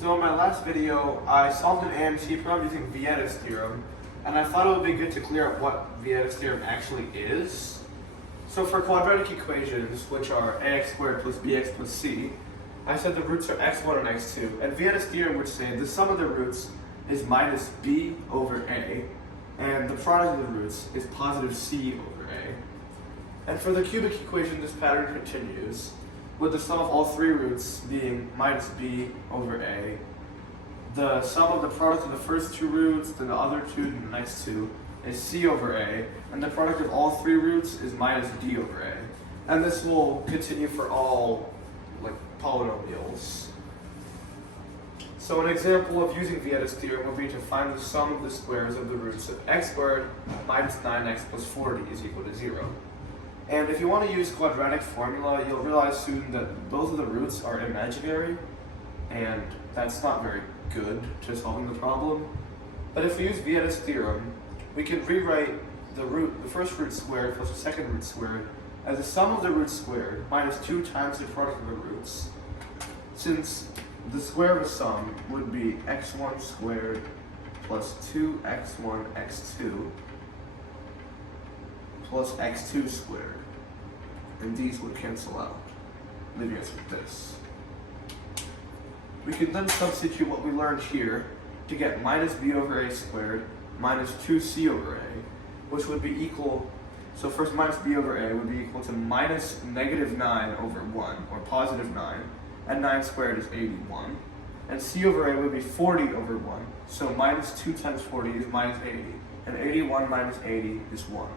So in my last video, I solved an AMT problem using Vieta's theorem, and I thought it would be good to clear up what Vieta's theorem actually is. So for quadratic equations, which are ax squared plus bx plus c, I said the roots are x1 and x2, and Vieta's theorem would say the sum of the roots is minus b over a, and the product of the roots is positive c over a. And for the cubic equation, this pattern continues, with the sum of all three roots being minus b over a. The sum of the product of the first two roots, then the other two, and the next two, is c over a, and the product of all three roots is minus d over a. And this will continue for all polynomials. So an example of using Vieta's theorem would be to find the sum of the squares of the roots of x squared minus 9x plus 40 is equal to 0. And if you want to use quadratic formula, you'll realize soon that both of the roots are imaginary, and that's not very good to solving the problem. But if we use Vieta's theorem, we can rewrite the first root squared plus the second root squared as the sum of the roots squared minus 2 times the product of the roots, since the square of a sum would be x1 squared plus 2x1 x2 plus x2 squared, and these would cancel out, leaving us with this. We can then substitute what we learned here to get minus b over a squared minus 2c over a, which would be equal, so first minus b over a would be equal to minus negative 9 over 1, or positive 9, and 9 squared is 81. And c over a would be 40 over 1, so minus 2 times 40 is minus 80, and 81 minus 80 is 1.